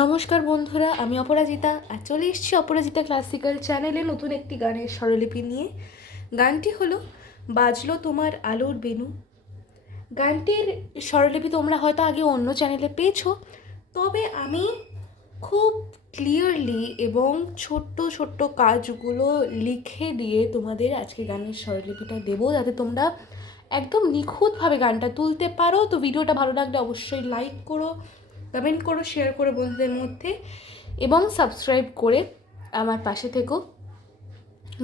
নমস্কার বন্ধুরা, আমি অপরাজিতা আর চলে এসেছি অপরাজিতা ক্লাসিক্যাল চ্যানেলে নতুন একটি গানের স্বরলিপি নিয়ে। গানটি হলো বাজলো তোমার আলোর বেনু। গানটির স্বরলিপি তোমরা হয়তো আগে অন্য চ্যানেলে পেয়েছো, তবে আমি খুব ক্লিয়ারলি এবং ছোট্ট ছোট্ট কাজগুলো লিখে দিয়ে তোমাদের আজকে গানের স্বরলিপিটা দেবো, যাতে তোমরা একদম নিখুঁতভাবে গানটা তুলতে পারো। তো ভিডিওটা ভালো লাগলে অবশ্যই লাইক করো, কমেন্ট করো, শেয়ার করো বন্ধুদের মধ্যে এবং সাবস্ক্রাইব করে আমার পাশে থেকো।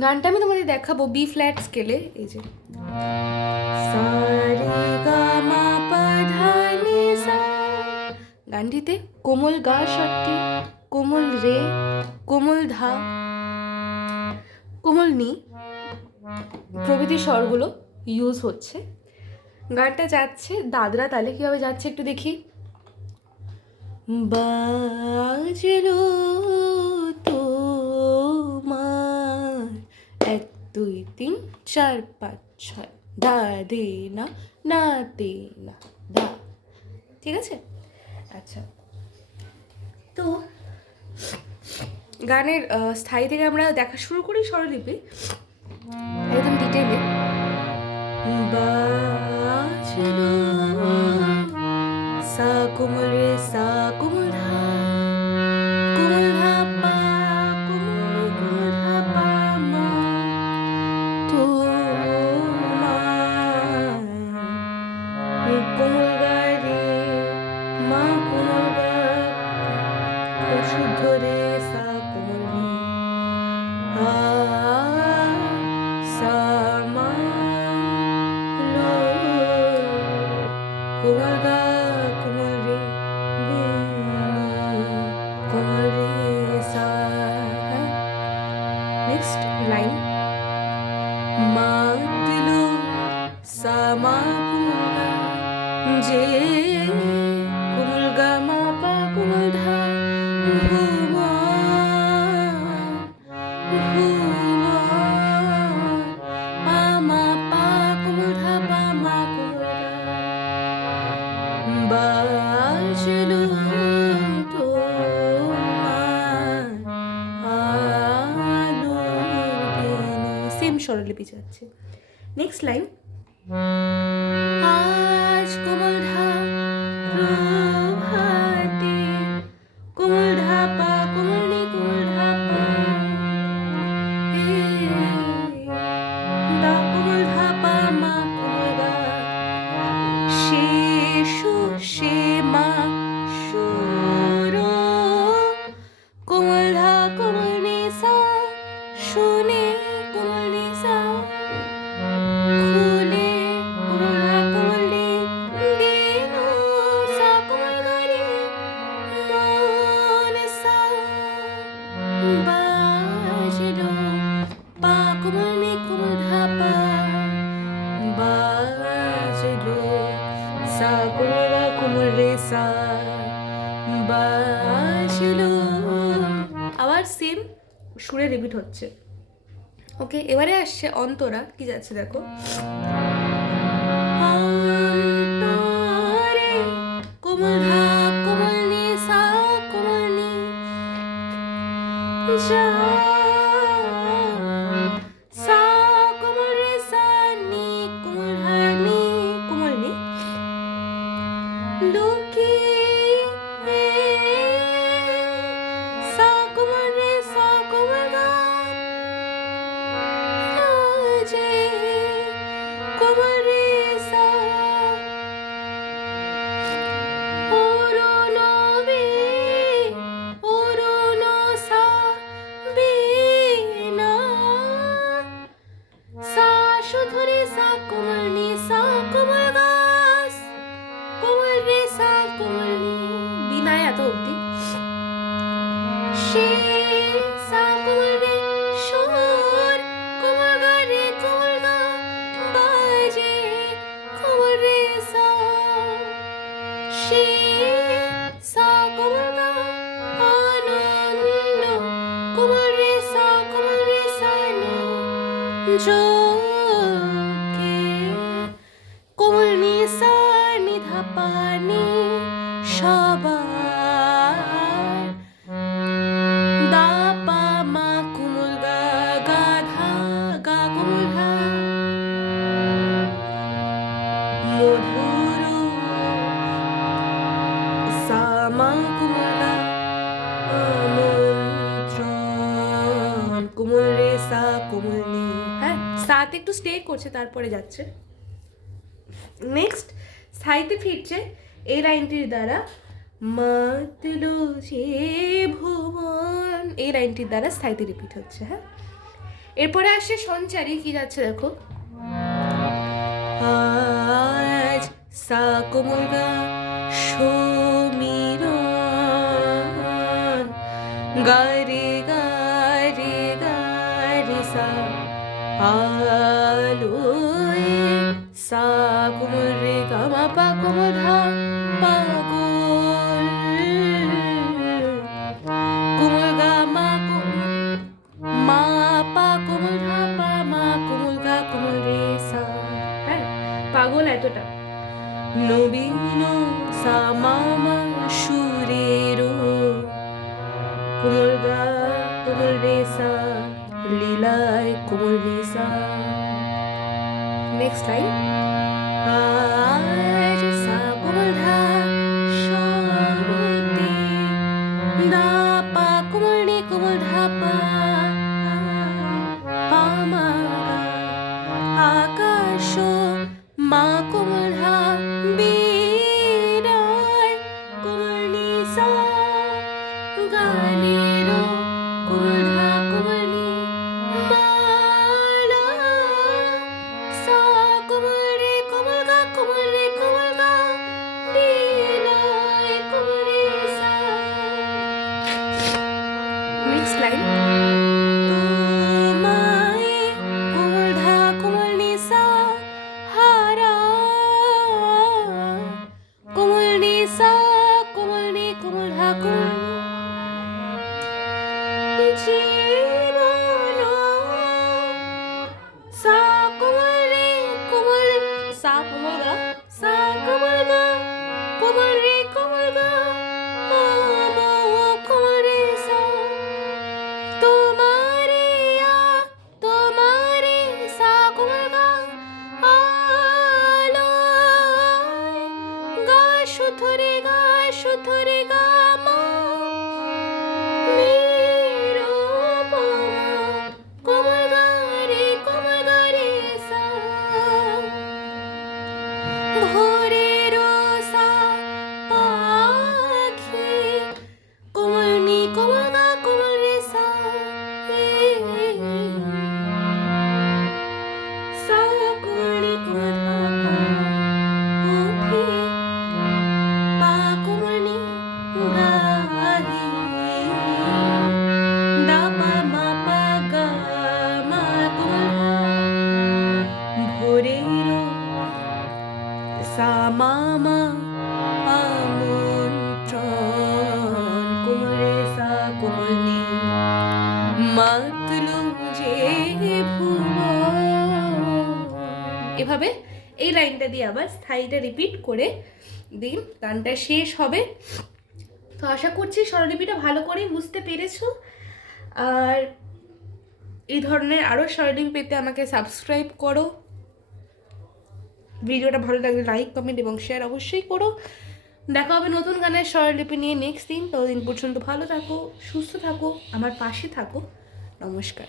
গানটা আমি তোমাদের দেখাবো বি ফ্ল্যাট স্কেলে। এই যে গানটিতে কোমল গা ষট্টি, কোমল রে, কোমল ধা, কোমল নি প্রভৃতি স্বরগুলো ইউজ হচ্ছে। গানটা যাচ্ছে দাদরা তালে। কীভাবে যাচ্ছে একটু দেখি। বাজলো তোমার 1 2 3 4 5 6 দা দে না না দে না দা। ঠিক আছে? আচ্ছা, তো গানের স্থায়ী থেকে আমরা দেখা শুরু করি স্বরলিপি একদম ডিটেলে। বাজলো সা কোমল রে সা কোমল ধা, কোমল ধা পা, কোমল ধা পা মা, তোমার কোমল গা রে মা, কোমল গা শুদ্ধ রে সা কোমল রে আ সা মা লো, কোমল গা কোমল রে বে কোমল রে সা। নেক্সট লাইন মা দিলো সা মা কোমল গা যে, কোমল গা মা পা কোমল ধা ঘুমা ঘুমা পা মা পা কোমল ধা পা মা কোমল গা বাজলো তোমার আলোর বেনু। সেম স্বরলিপি যাচ্ছে। নেক্সট লাইন আজ কোমল ধা প্রভাতে, কোমল ধা পা কোমল নি কোমল ধা পা দা কোমল ধা পা মা কোমল গা শেষু সে মা সুর, কোমল ধা কোমল নি সা শুনে, কোমল নি সা খুলে, কোমল ধা কোমল নি বেনু সা কোমল গা রে মন সা বাজলো পা কোমল নি কোমল ধা পা বাজলো সা কোমল গা কোমল রে সা বাজলো। আবার সেম সুরে রিপিট হচ্ছে। ওকে, এবারে আসছে অন্তরা। কি যাচ্ছে দেখো। অন্তরে কোমল ধা কোমল নি সা কোমল নি যা সা কোমল রে সা নি কোমল ধা নি কোমল নি লুকি সা কোমল রে সা কোমল গা রাজে কোমল রে সা ওরনো বে ওরনো সা বে না সা শুধু রে সা কোমল নি সা কোমল গা কোমল রে সা কোমল নি বিনায় এত অবধি সে সা কোমল রে সুর, কোমল গা রে কোমল গা বাজে কোমল রে সা সে সা কোমল গা আনন্দ, কোমল রে সা নো যোগে, কোমল নি সা নি ধা পা নি সবার হাতে একটু স্টে করছে, তারপরে যাচ্ছে। নেক্সট স্থায়ীতে ফিরছে এই লাইনটির দ্বারা, মাতলো যে ভুবন, এই লাইনটির দ্বারা স্থায়ীতে রিপিট হচ্ছে। হ্যাঁ, এরপরে আসে সঞ্চারী, কি যাচ্ছে দেখো, আজ সা কোমল গা সমীরণ, গা রে গা রে গা রে সা, আলোয় সা কোমল রে গা মা পা কোমল ধা পাগল, কোমল গা মা মা পা কোমল ধা পা মা কোমল গা কোমল রে সা। হ্যাঁ, পাগল এতটা। নবীন সা মা মা সুরেরো, কোমল গা কোমল রে সা, লীলায় কোমল রে সা। নেক্সট লাইন, আজ সা কোমল ধা সরতে, দা পা কোমল রে কোমল ধা পা, পা মা গা, আকাশ মা কোমল ধা বিরায়, কোমল নি সা, গানের কোমল ধা কোমল নি, মালা সা কোমল রে কোমল গা কোমল রে কোমল গা, লীলায় কোমল রে সা। নেক্সট লাইন, তোমায় কোমল ধা কোমল নি সা, হারা কোমল নি সা, কোমল নি কোমল ধা কোমল নি, জীবন সা কোমল রে কোমল, সা কোমল গা, সা কোমল গা কোমল রে কোমল গা, মা মা কোমল রে সা, তোমারে তোমারে সা কোমল গা, আলোয় গা শুদ্ধ রে গা শুদ্ধ রে গা মা, নিরুপমা কোমল গা রে সা, ভোরের সা পাখি, কোমল নি কোমল গা কোমল রে সা, সা কোমল নি কোমল ধা পা, উঠে পা কোমল নি গা রে, দা পা মা পা গা মা কোমল ধা, ভোরের সা মা মা আমন্ত্রণ, কোমল রে সা কোমল নি, মাতলো যে ভুবন। এভাবে এই লাইনটা দিয়ে আবার স্থায়ীটা রিপিট করে দিন, গানটা শেষ হবে। তো আশা করছি স্বরলিপিটা ভালো করেই বুঝতে পেরেছো। আর এই ধরনের আরও স্বরলিপি পেতে আমাকে সাবস্ক্রাইব করো। ভিডিওটা ভালো লাগলে লাইক কমেন্ট এবং শেয়ার অবশ্যই করো। দেখা হবে নতুন গানের স্বরলিপি নিয়ে নেক্সট দিন। ততদিন পর্যন্ত ভালো থাকো, সুস্থ থাকো, আমার পাশে থাকো। নমস্কার।